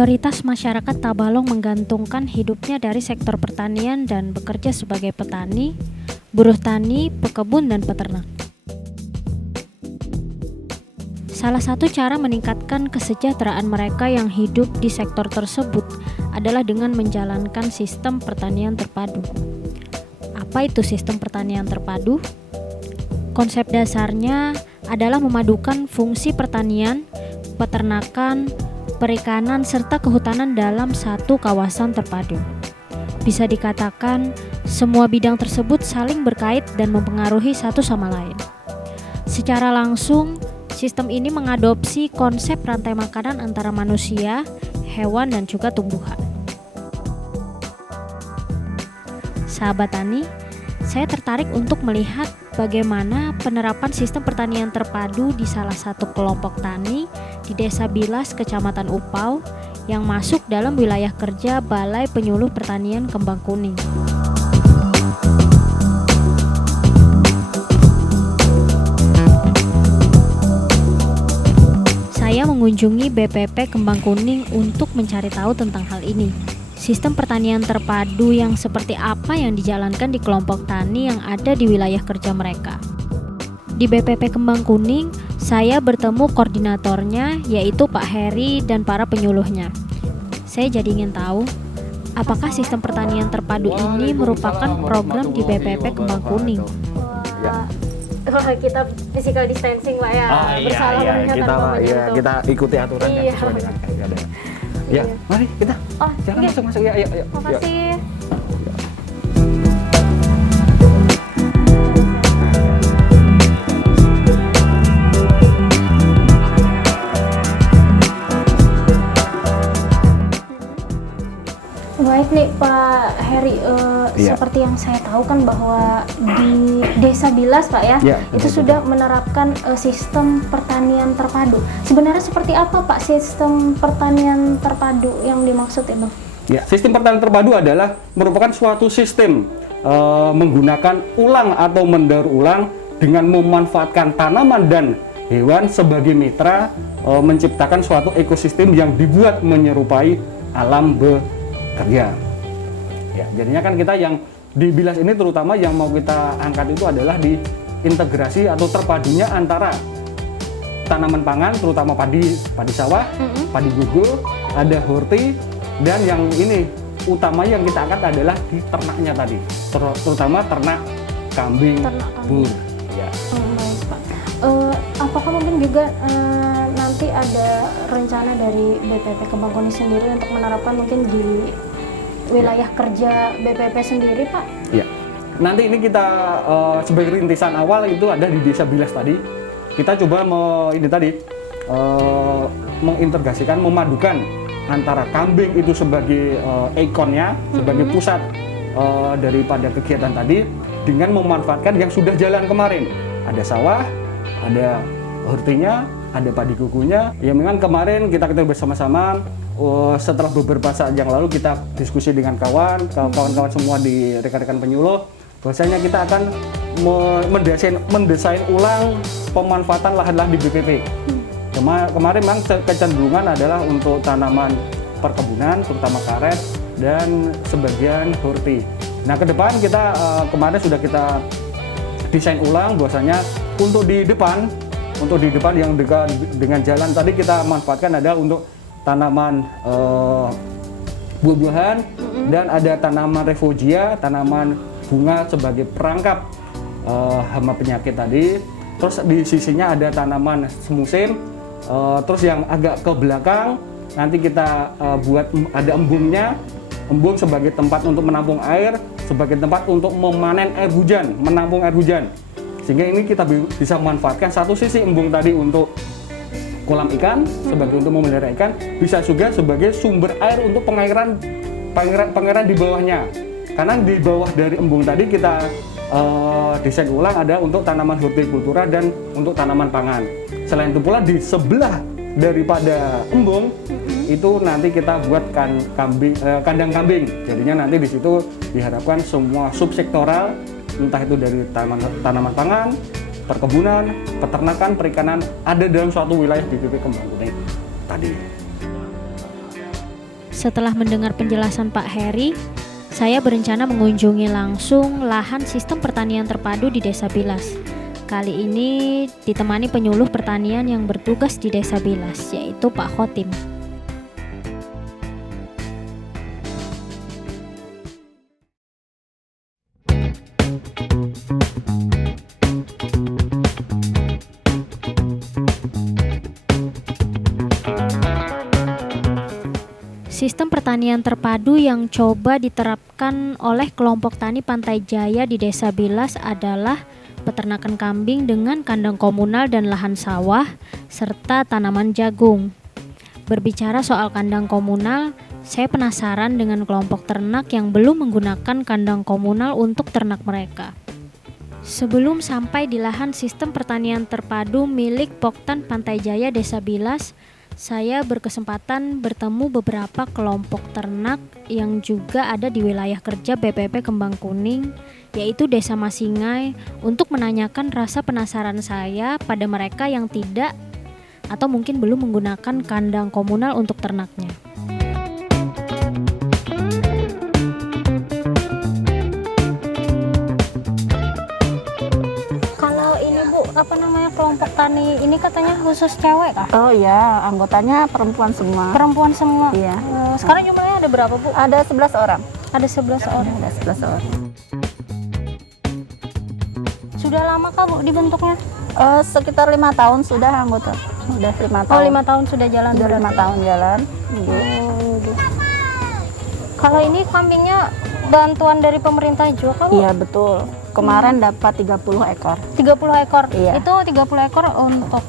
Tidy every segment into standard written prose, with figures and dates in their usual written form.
Mayoritas masyarakat Tabalong menggantungkan hidupnya dari sektor pertanian dan bekerja sebagai petani, buruh tani, pekebun, dan peternak. Salah satu cara meningkatkan kesejahteraan mereka yang hidup di sektor tersebut adalah dengan menjalankan sistem pertanian terpadu. Apa itu sistem pertanian terpadu? Konsep dasarnya adalah memadukan fungsi pertanian, peternakan, perikanan, serta kehutanan dalam satu kawasan terpadu. Bisa dikatakan, semua bidang tersebut saling berkait dan mempengaruhi satu sama lain. Secara langsung, sistem ini mengadopsi konsep rantai makanan antara manusia, hewan, dan juga tumbuhan. Sahabat tani, saya tertarik untuk melihat bagaimana penerapan sistem pertanian terpadu di salah satu kelompok tani di Desa Bilas, Kecamatan Upau, yang masuk dalam wilayah kerja Balai Penyuluh Pertanian Kembang Kuning. Saya mengunjungi BPP Kembang Kuning untuk mencari tahu tentang hal ini. Sistem pertanian terpadu yang seperti apa yang dijalankan di kelompok tani yang ada di wilayah kerja mereka. Di BPP Kembang Kuning, saya bertemu koordinatornya, yaitu Pak Heri, dan para penyuluhnya. Saya jadi ingin tahu, apakah sistem pertanian terpadu ini merupakan program di BPP Kembang Kuning? Kita physical distancing Pak ya, bersalaman tanpa menyentuh. Kita ikuti aturan yang sesuai dengan ada. Ya, mari kita jalan masuk ya, yuk. Makasih. Baik nih Pak Heri, seperti yang saya tahu kan bahwa di Desa Bilas Pak ya, itu sudah menerapkan sistem pertanian terpadu. Sebenarnya seperti apa Pak sistem pertanian terpadu yang dimaksud itu? Ya, sistem pertanian terpadu adalah merupakan suatu sistem menggunakan ulang atau mendaur ulang dengan memanfaatkan tanaman dan hewan sebagai mitra, menciptakan suatu ekosistem yang dibuat menyerupai alam bekerja. Ya, jadinya kan kita yang di Bilas ini terutama yang mau kita angkat itu adalah di integrasi atau terpadunya antara tanaman pangan, terutama padi sawah, padi gugur, ada horti, dan yang ini utama yang kita angkat adalah di ternaknya tadi, terutama ternak kambing, bur. Ya. Baik Pak. Apakah mungkin juga nanti ada rencana dari BPP Kembang Kuning sendiri untuk menerapkan mungkin di wilayah kerja BPP sendiri Pak? Ya. Nanti ini kita sebagai rintisan awal itu ada di Desa Bilas tadi. Kita coba mengintegrasikan, memadukan antara kambing itu sebagai ikonnya, sebagai pusat daripada kegiatan tadi, dengan memanfaatkan yang sudah jalan kemarin. Ada sawah, ada hortinya, ada padi kukunya. Ya memang kemarin kita bersama-sama setelah beberapa saat yang lalu kita diskusi dengan kawan-kawan semua di rekan-rekan penyuluh, bahwasanya kita akan mendesain ulang pemanfaatan lahan-lahan di BPP. Kemarin memang kecenderungan adalah untuk tanaman perkebunan, terutama karet dan sebagian horti. Nah, ke depan kita kemarin sudah kita desain ulang bahwasanya untuk di depan yang dekat dengan jalan tadi kita manfaatkan ada untuk tanaman buah-buahan dan ada tanaman refugia, tanaman bunga sebagai perangkap hama penyakit tadi. Terus di sisinya ada tanaman semusim. Terus yang agak ke belakang nanti kita buat ada embung sebagai tempat untuk menampung air, sebagai tempat untuk memanen air hujan, menampung air hujan. Sehingga ini kita bisa memanfaatkan satu sisi embung tadi untuk kolam ikan, sebagai untuk memelihara ikan, bisa juga sebagai sumber air untuk pengairan di bawahnya. Karena di bawah dari embung tadi kita desain ulang ada untuk tanaman hortikultura dan untuk tanaman pangan. Selain itu pula di sebelah daripada embung itu nanti kita buat kandang kambing. Jadinya nanti di situ diharapkan semua subsektoral, entah itu dari tanaman pangan, perkebunan, peternakan, perikanan ada dalam suatu wilayah BPP Kembang Kuning tadi. Setelah mendengar penjelasan Pak Heri, saya berencana mengunjungi langsung lahan sistem pertanian terpadu di Desa Bilas. Kali ini ditemani penyuluh pertanian yang bertugas di Desa Bilas, yaitu Pak Khotim. Sistem pertanian terpadu yang coba diterapkan oleh kelompok tani Pantai Jaya di Desa Bilas adalah peternakan kambing dengan kandang komunal dan lahan sawah, serta tanaman jagung. Berbicara soal kandang komunal, saya penasaran dengan kelompok ternak yang belum menggunakan kandang komunal untuk ternak mereka. Sebelum sampai di lahan sistem pertanian terpadu milik Poktan Pantai Jaya Desa Bilas, saya berkesempatan bertemu beberapa kelompok ternak yang juga ada di wilayah kerja BPP Kembang Kuning, yaitu Desa Masingai, untuk menanyakan rasa penasaran saya pada mereka yang tidak atau mungkin belum menggunakan kandang komunal untuk ternaknya. Kelompok tani ini katanya khusus cewek kah? Oh iya, anggotanya perempuan semua. Perempuan semua? Iya. Sekarang jumlahnya ada berapa, Bu? Ada 11 orang. Ada 11 orang? Ada 11 orang. Sudah lama kah, Bu, dibentuknya? Sekitar 5 tahun sudah anggota. Sudah 5 tahun. Oh, 5 tahun sudah jalan? Sudah 5 tahun jalan. Kalau ini kambingnya bantuan dari pemerintah juga, Bu? Iya, betul. Kemarin dapat 30 ekor. 30 ekor? Iya. Itu 30 ekor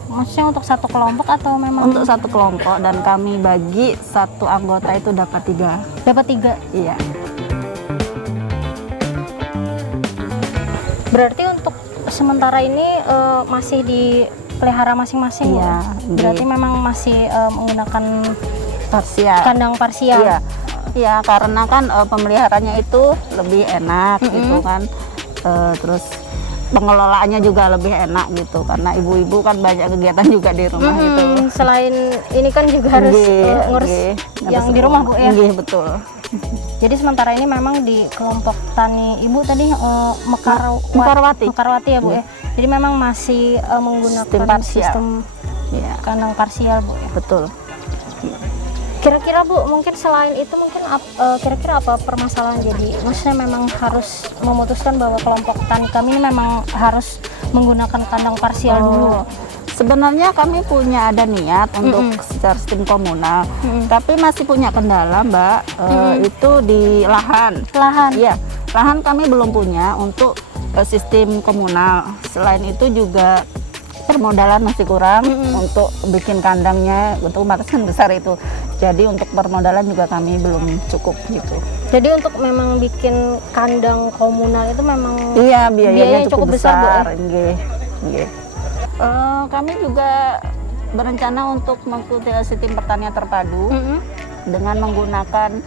maksudnya untuk satu kelompok atau memang? Untuk satu kelompok, dan kami bagi satu anggota itu dapat 3. Dapat 3? Iya. Berarti untuk sementara ini masih dipelihara masing-masing? Iya. Berarti memang masih menggunakan parsial. Kandang parsial? Iya. Iya, karena kan pemeliharaannya itu lebih enak gitu kan. Terus pengelolaannya juga lebih enak gitu, karena ibu-ibu kan banyak kegiatan juga di rumah gitu. Selain ini kan juga harus ngurus yang di rumah, Bu, ya? Iya, betul. Jadi sementara ini memang di kelompok tani Ibu tadi Mekarwati ya, Bu, ya? Jadi memang masih menggunakan sistem kandang parsial, Bu, ya? Betul. Kira-kira, Bu, mungkin selain itu kira-kira apa permasalahan? Jadi maksudnya memang harus memutuskan bahwa kelompok tani kami ini memang harus menggunakan kandang parsial dulu. Sebenarnya kami punya ada niat untuk secara sistem komunal, tapi masih punya kendala, Mbak. Itu di lahan. Iya, lahan kami belum punya untuk sistem komunal. Selain itu juga permodalan masih kurang untuk bikin kandangnya, untuk batasan besar itu. Jadi untuk permodalan juga kami belum cukup gitu. Jadi untuk memang bikin kandang komunal itu memang biayanya cukup besar. Bu, kami juga berencana untuk mengikuti sistem pertanian terpadu dengan menggunakan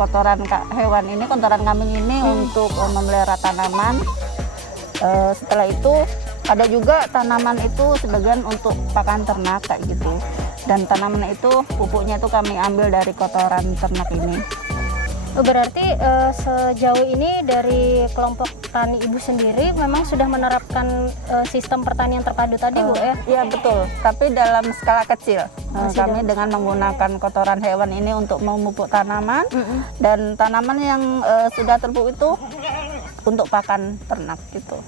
kotoran hewan ini, kotoran kambing ini untuk memelihara tanaman. Setelah itu ada juga tanaman itu sebagian untuk pakan ternak kayak gitu, dan tanaman itu pupuknya itu kami ambil dari kotoran ternak ini. Berarti sejauh ini dari kelompok tani Ibu sendiri memang sudah menerapkan sistem pertanian terpadu tadi, Bu, ya? Iya, betul, tapi dalam skala kecil. Kami dengan menggunakan kotoran hewan ini untuk memupuk tanaman, dan tanaman yang sudah terpupuk itu untuk pakan ternak gitu.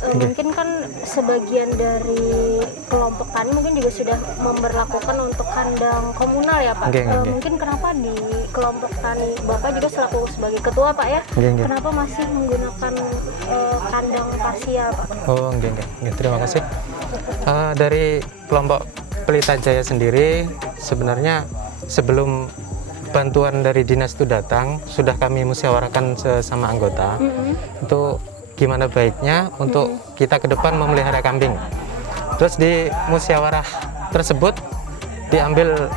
Mungkin kan sebagian dari kelompok tani mungkin juga sudah memberlakukan untuk kandang komunal ya Pak. Mungkin kenapa di kelompok tani Bapak juga selaku sebagai ketua Pak ya, kenapa masih menggunakan kandang parsial Pak? Oh, terima kasih. Dari kelompok Pelita Jaya sendiri sebenarnya sebelum bantuan dari dinas itu datang, sudah kami musyawarahkan sesama anggota untuk gimana baiknya untuk kita ke depan memelihara kambing. Terus di musyawarah tersebut diambil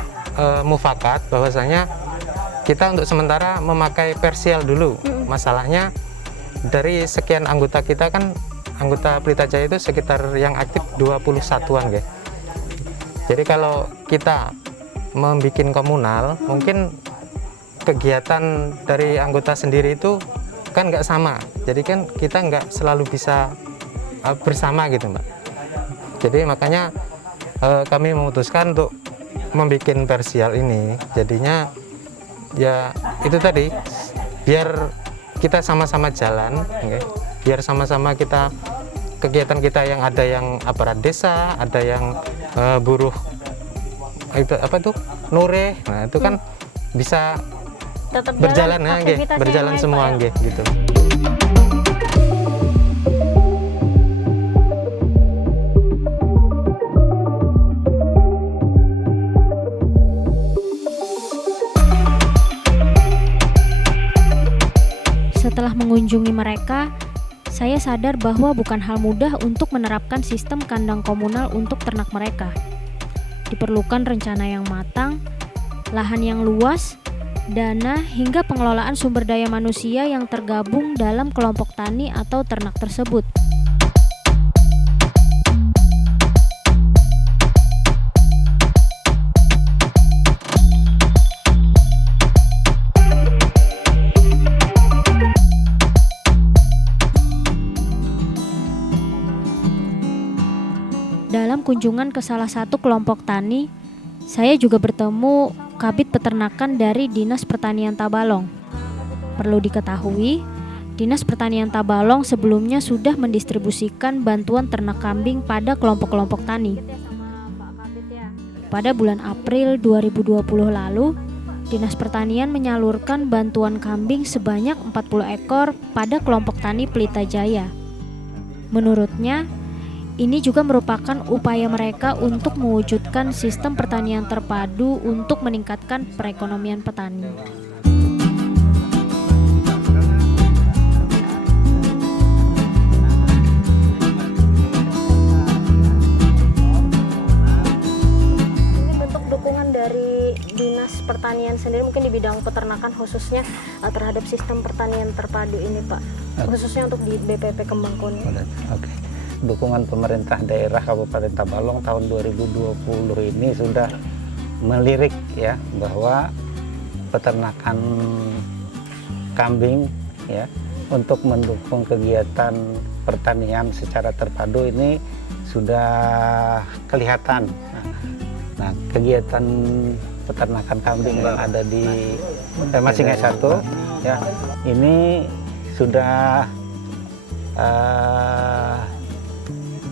mufakat bahwasanya kita untuk sementara memakai persial dulu. Masalahnya dari sekian anggota kita kan, anggota Pelita Jaya itu sekitar yang aktif 21-an guys. Jadi kalau kita membuat komunal, mungkin kegiatan dari anggota sendiri itu kan nggak sama, jadi kan kita nggak selalu bisa bersama gitu Mbak. Jadi makanya kami memutuskan untuk membuat persial ini, jadinya ya itu tadi, biar kita sama-sama jalan, okay? Biar sama-sama kita kegiatan kita yang ada yang aparat desa, ada yang buruh itu apa tuh nure, nah itu kan bisa tetap berjalan berjalan semua ya? Gitu. Setelah mengunjungi mereka, saya sadar bahwa bukan hal mudah untuk menerapkan sistem kandang komunal untuk ternak mereka. Diperlukan rencana yang matang, lahan yang luas, dana, hingga pengelolaan sumber daya manusia yang tergabung dalam kelompok tani atau ternak tersebut. Dalam kunjungan ke salah satu kelompok tani, saya juga bertemu Kabid Peternakan dari Dinas Pertanian Tabalong. Perlu diketahui, Dinas Pertanian Tabalong sebelumnya sudah mendistribusikan bantuan ternak kambing pada kelompok-kelompok tani. Pada bulan April 2020 lalu, Dinas Pertanian menyalurkan bantuan kambing sebanyak 40 ekor pada kelompok tani Pelita Jaya. Menurutnya, ini juga merupakan upaya mereka untuk mewujudkan sistem pertanian terpadu untuk meningkatkan perekonomian petani. Ini bentuk dukungan dari Dinas Pertanian sendiri mungkin di bidang peternakan khususnya terhadap sistem pertanian terpadu ini Pak, khususnya untuk di BPP Kembang Kuning. Oke. Dukungan pemerintah daerah Kabupaten Tabalong tahun 2020 ini sudah melirik ya bahwa peternakan kambing ya untuk mendukung kegiatan pertanian secara terpadu ini sudah kelihatan. Nah, kegiatan peternakan kambing yang ada di Masingai 1 ya ini sudah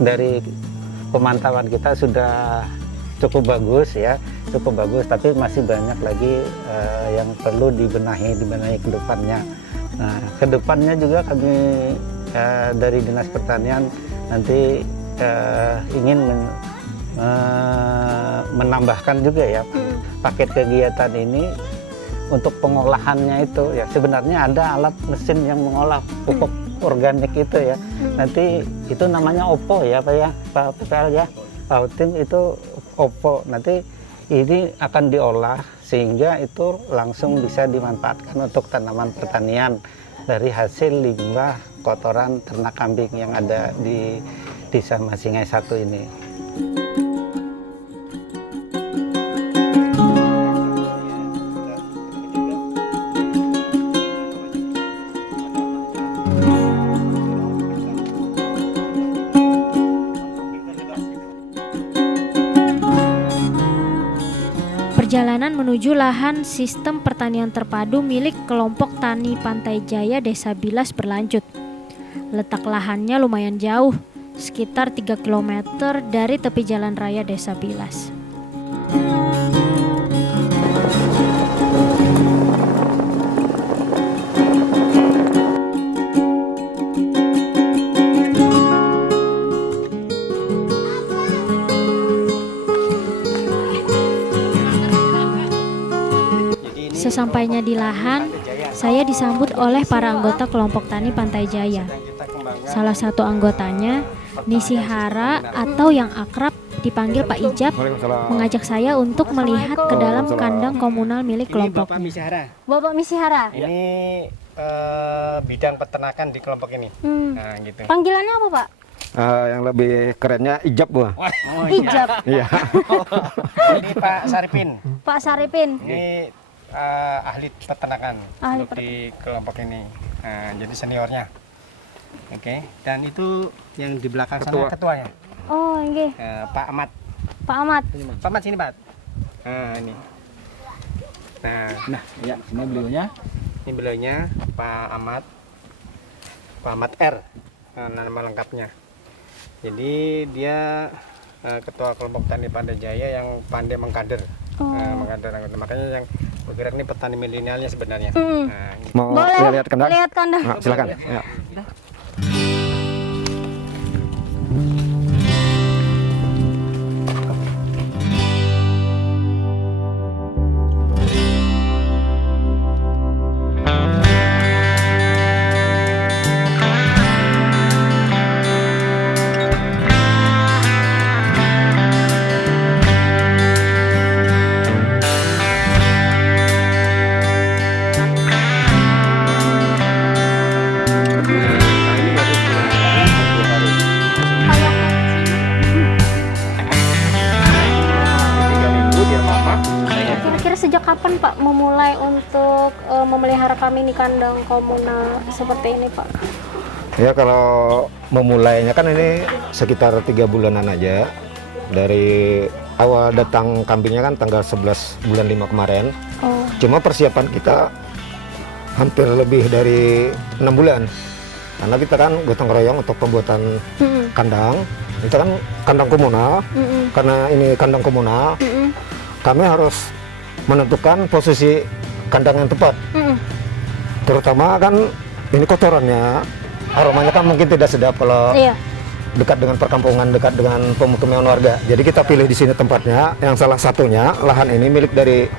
dari pemantauan kita sudah cukup bagus ya, cukup bagus, tapi masih banyak lagi yang perlu dibenahi ke depannya. Nah, ke depannya juga kami dari Dinas Pertanian nanti ingin menambahkan juga ya paket kegiatan ini untuk pengolahannya itu ya. Sebenarnya ada alat mesin yang mengolah pupuk organik itu ya. Nanti itu namanya OPO ya Pak ya, Pak PPL ya, Pak Tim itu OPO. Nanti ini akan diolah sehingga itu langsung bisa dimanfaatkan untuk tanaman pertanian dari hasil limbah kotoran ternak kambing yang ada di Desa Masingai 1 ini. Perjalanan menuju lahan sistem pertanian terpadu milik kelompok tani Pantai Jaya Desa Bilas berlanjut. Letak lahannya lumayan jauh, sekitar 3 km dari tepi jalan raya Desa Bilas. Sesampainya di lahan, saya disambut oleh para anggota kelompok tani Pantai Jaya. Salah satu anggotanya, Nisihara atau yang akrab dipanggil Pak Ijab, mengajak saya untuk melihat ke dalam kandang komunal milik kelompok. Bapak Misihara. Bapak Misihara. Ini bidang peternakan di kelompok ini. Nah, gitu. Panggilannya apa, Pak? Yang lebih kerennya Ijab, Bu. Ijab. Iya. Ini Pak Saripin. Pak Saripin. Ini ahli peternakan di kelompok ini. Nah, jadi seniornya. Oke. Dan itu yang di belakang sana ketuanya. Oh, nggih. Pak Ahmad. Pak Ahmad. Pak Ahmad sini, Pak. Nah, ini. Nah, Ya, ini beliaunya. ini beliaunya Pak Ahmad. Pak Ahmad R. Nama lengkapnya. Jadi dia ketua kelompok tani Pantai Jaya yang pandai mengkader. Mengkader anggota. Makanya yang bergerak ini petani milenialnya sebenarnya. Nah, ini. Mau Boleh lihat kandang? lihat kandang. Nah, silakan. Ya. Kira-kira sejak kapan Pak memulai untuk memelihara kambing di kandang komunal seperti ini, Pak? Ya, kalau memulainya kan ini sekitar 3 bulanan aja. Dari awal datang kambingnya kan tanggal 11 bulan 5 kemarin. Oh. Cuma persiapan kita hampir lebih dari 6 bulan. Karena kita kan gotong royong untuk pembuatan kandang. Itu kan kandang komunal. Karena ini kandang komunal, kami harus menentukan posisi kandang yang tepat. Terutama kan ini kotorannya, aromanya kan mungkin tidak sedap kalau dekat dengan perkampungan, dekat dengan pemukiman warga. Jadi kita pilih di sini tempatnya, yang salah satunya lahan ini milik dari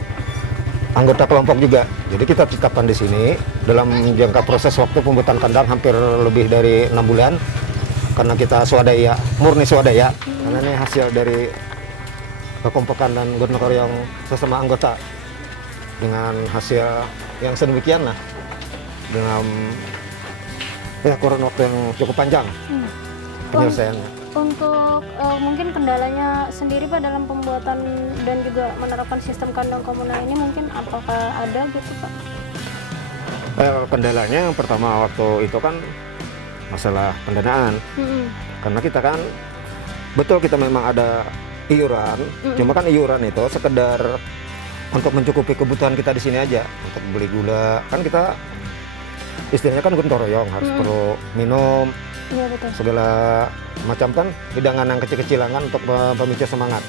anggota kelompok juga. Jadi kita tetapkan di sini dalam jangka proses waktu pembuatan kandang hampir lebih dari 6 bulan. Karena kita swadaya, murni swadaya. Karena ini hasil dari kekompokan dan gotong royong sesama anggota dengan hasil yang sedemikian lah, dengan kurun waktu yang cukup panjang penyelesaiannya. Untuk mungkin kendalanya sendiri Pak dalam pembuatan dan juga menerapkan sistem kandang komunal ini mungkin apakah ada gitu Pak? Kendalanya yang pertama waktu itu kan masalah pendanaan. Karena kita kan betul kita memang ada iuran, cuma kan iuran itu sekedar untuk mencukupi kebutuhan kita di sini aja, untuk beli gula. Kan kita istilahnya kan gotong royong, harus perlu minum, segala macam kan hidangan yang kecil-kecilan kan untuk pemicu semangat.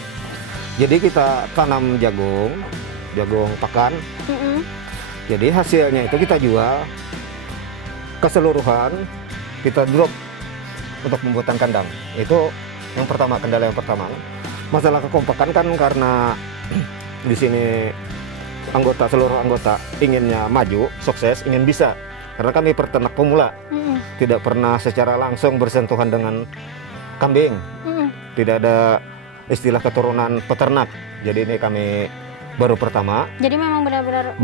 Jadi kita tanam jagung pakan. Jadi hasilnya itu kita jual keseluruhan, kita drop untuk pembuatan kandang. Itu yang pertama, kendala yang pertama. Masalah kekompakan kan karena di sini seluruh anggota inginnya maju, sukses, ingin bisa. Karena kami peternak pemula, tidak pernah secara langsung bersentuhan dengan kambing. Tidak ada istilah keturunan peternak. Jadi ini kami baru pertama. Jadi memang benar-benar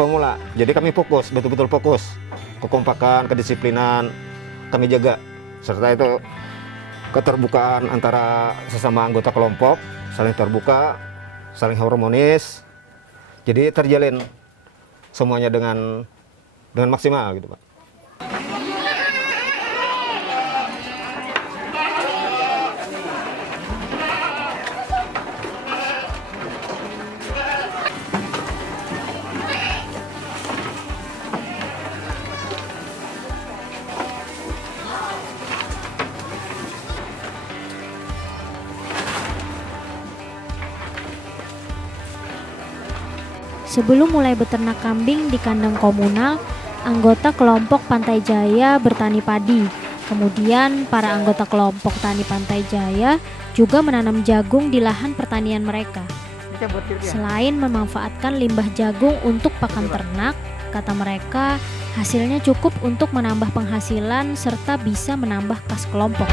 pemula. Jadi kami fokus, betul-betul fokus. Kekompakan, kedisiplinan kami jaga. Serta itu keterbukaan antara sesama anggota kelompok, saling terbuka, saling harmonis. Jadi terjalin semuanya dengan maksimal gitu, Pak. Sebelum mulai beternak kambing di kandang komunal, anggota kelompok Pantai Jaya bertani padi. Kemudian para anggota kelompok tani Pantai Jaya juga menanam jagung di lahan pertanian mereka. Selain memanfaatkan limbah jagung untuk pakan ternak, kata mereka, hasilnya cukup untuk menambah penghasilan serta bisa menambah kas kelompok.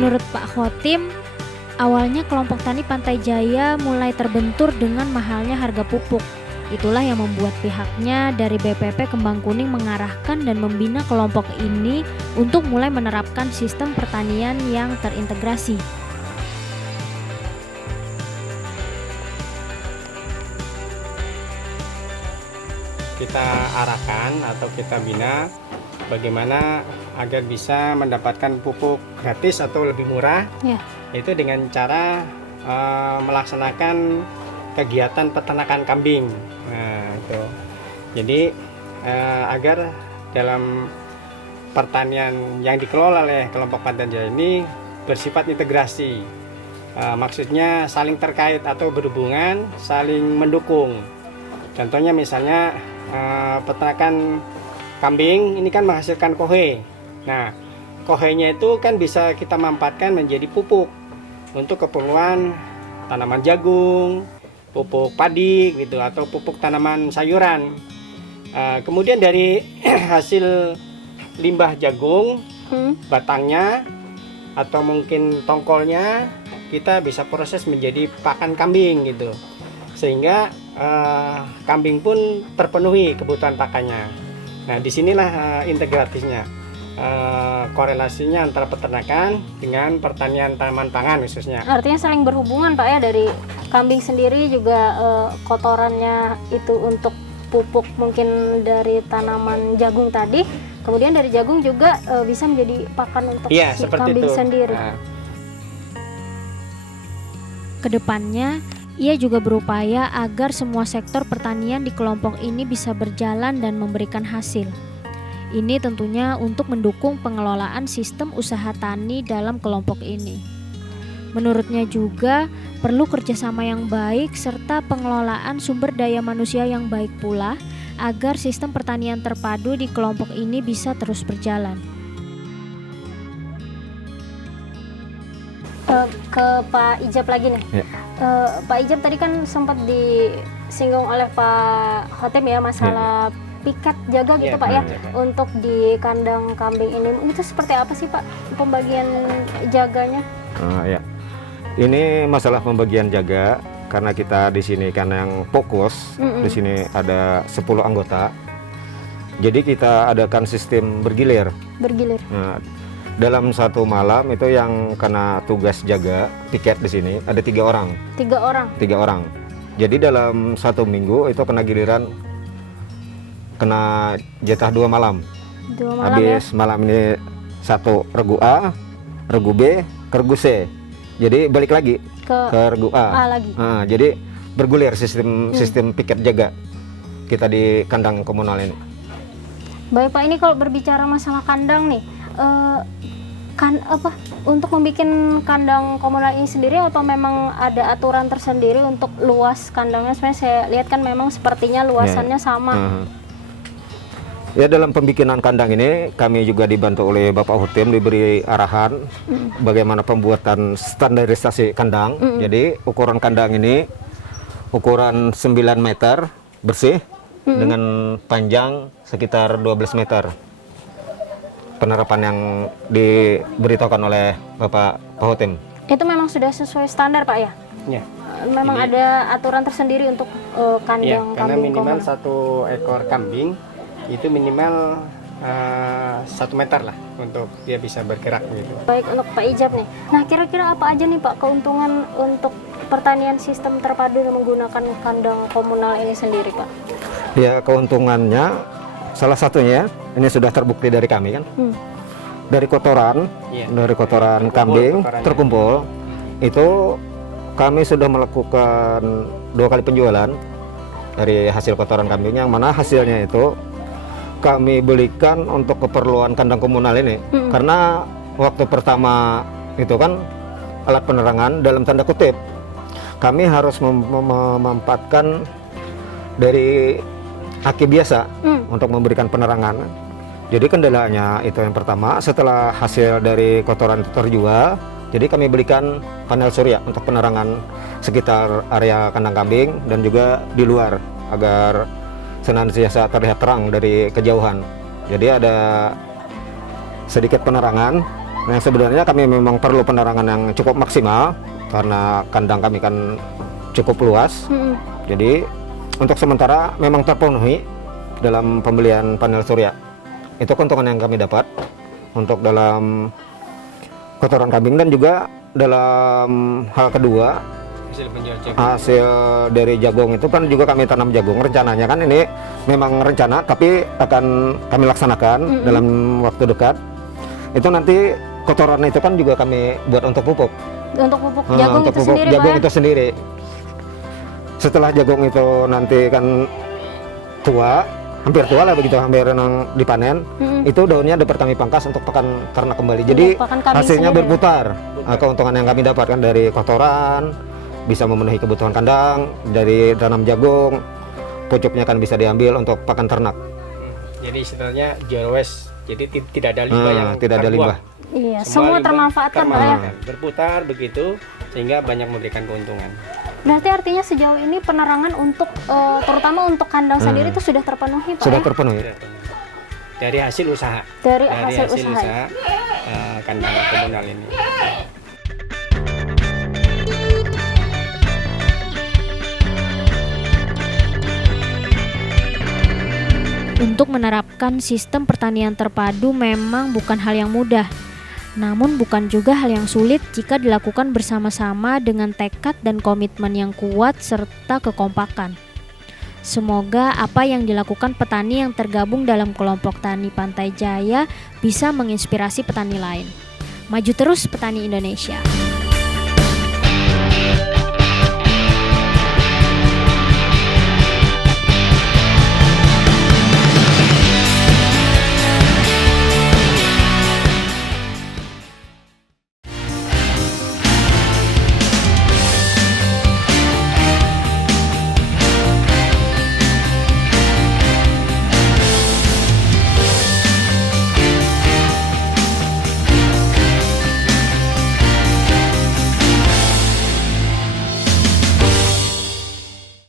Menurut Pak Khotim, awalnya kelompok tani Pantai Jaya mulai terbentur dengan mahalnya harga pupuk. Itulah yang membuat pihaknya dari BPP Kembang Kuning mengarahkan dan membina kelompok ini untuk mulai menerapkan sistem pertanian yang terintegrasi. Kita arahkan atau kita bina bagaimana agar bisa mendapatkan pupuk gratis atau lebih murah, itu dengan cara melaksanakan kegiatan peternakan kambing. Nah, itu. Jadi agar dalam pertanian yang dikelola oleh kelompok Pantai Jaya ini bersifat integrasi, maksudnya saling terkait atau berhubungan, saling mendukung. Contohnya misalnya peternakan kambing ini kan menghasilkan kohe. Nah, kohenya itu kan bisa kita manfaatkan menjadi pupuk untuk keperluan tanaman jagung, pupuk padi gitu, atau pupuk tanaman sayuran. Kemudian dari hasil limbah jagung, batangnya atau mungkin tongkolnya kita bisa proses menjadi pakan kambing gitu, sehingga kambing pun terpenuhi kebutuhan pakannya. Nah, disinilah integratifnya, korelasinya antara peternakan dengan pertanian tanaman pangan khususnya. Artinya saling berhubungan Pak ya, dari kambing sendiri juga kotorannya itu untuk pupuk mungkin dari tanaman jagung tadi, kemudian dari jagung juga bisa menjadi pakan untuk si kambing itu sendiri. Kedepannya, ia juga berupaya agar semua sektor pertanian di kelompok ini bisa berjalan dan memberikan hasil. Ini tentunya untuk mendukung pengelolaan sistem usaha tani dalam kelompok ini. Menurutnya juga perlu kerjasama yang baik serta pengelolaan sumber daya manusia yang baik pula agar sistem pertanian terpadu di kelompok ini bisa terus berjalan. Ke Pak Ijab lagi nih. Pak Ijab tadi kan sempat disinggung oleh Pak Khotim ya masalah piket jaga gitu Pak ya, untuk di kandang kambing ini. Itu seperti apa sih Pak pembagian jaganya? Ini masalah pembagian jaga karena kita di sini kan yang fokus. Di sini ada 10 anggota. Jadi kita adakan sistem bergilir. Nah, dalam satu malam itu yang kena tugas jaga piket di sini ada 3 orang. 3 orang. Jadi dalam satu minggu itu kena giliran, kena jatah 2 malam. Habis ya? Malam ini 1 regu A, regu B, ke regu C. Jadi balik lagi ke regu A lagi. Nah, jadi bergulir sistem piket jaga kita di kandang komunal ini. Baik Pak, ini kalau berbicara masalah kandang nih, untuk membuat kandang komunal ini sendiri atau memang ada aturan tersendiri untuk luas kandangnya? Sebenarnya saya lihat kan memang sepertinya luasannya sama. Ya, dalam pembikinan kandang ini kami juga dibantu oleh Bapak Khotim, diberi arahan bagaimana pembuatan standarisasi kandang. Jadi ukuran kandang ini ukuran 9 meter bersih dengan panjang sekitar 12 meter. Penerapan yang diberitahukan oleh Bapak Khotim. Itu memang sudah sesuai standar Pak ya? Ya. Memang ada aturan tersendiri untuk kandang karena kambing minimal komunal. 1 ekor kambing itu minimal 1 meter lah untuk dia bisa bergerak gitu. Baik, untuk Pak Ijab nih. Nah, kira-kira apa aja nih Pak keuntungan untuk pertanian sistem terpadu yang menggunakan kandang komunal ini sendiri Pak? Ya, keuntungannya salah satunya ini sudah terbukti dari kami kan. Dari kotoran, dari kotoran kambing terkumpul, itu kami sudah melakukan 2 kali penjualan dari hasil kotoran kambing, yang mana hasilnya itu kami belikan untuk keperluan kandang komunal ini. Karena waktu pertama itu kan alat penerangan dalam tanda kutip. Kami harus memanfaatkan dari aki biasa untuk memberikan penerangan. Jadi kendalanya itu yang pertama, setelah hasil dari kotoran itu terjual, jadi kami belikan panel surya untuk penerangan sekitar area kandang kambing dan juga di luar agar senantiasa terlihat terang dari kejauhan. Jadi ada sedikit penerangan. Yang sebenarnya kami memang perlu penerangan yang cukup maksimal karena kandang kami kan cukup luas. Jadi untuk sementara memang terpenuhi dalam pembelian panel surya. Itu keuntungan yang kami dapat untuk dalam kotoran kambing, dan juga dalam hal kedua hasil dari jagung itu kan juga kami tanam jagung. Rencananya kan ini memang rencana, tapi akan kami laksanakan dalam waktu dekat. Itu nanti kotoran itu kan juga kami buat untuk pupuk. Untuk pupuk jagung untuk itu pupuk sendiri, jagung Pak? itu sendiri. Setelah jagung itu nanti kan tua, hampir tua lah begitu, hampir dipanen, itu daunnya dapat kami pangkas untuk pakan ternak kembali. Jadi hasilnya berputar. Keuntungan yang kami dapatkan dari kotoran bisa memenuhi kebutuhan kandang, dari tanam jagung, pucuknya kan bisa diambil untuk pakan ternak. Jadi istilahnya zero waste, jadi tidak ada limbah yang tidak ada limbah. Iya, semua termanfaatkan, Pak ya. Berputar begitu sehingga banyak memberikan keuntungan. Berarti artinya sejauh ini penerangan untuk terutama untuk kandang sendiri itu sudah terpenuhi, Pak? Sudah terpenuhi. Dari hasil usaha. Dari hasil usaha kandang komunal ini. Untuk menerapkan sistem pertanian terpadu memang bukan hal yang mudah. Namun bukan juga hal yang sulit jika dilakukan bersama-sama dengan tekad dan komitmen yang kuat serta kekompakan. Semoga apa yang dilakukan petani yang tergabung dalam kelompok tani Pantai Jaya bisa menginspirasi petani lain. Maju terus petani Indonesia.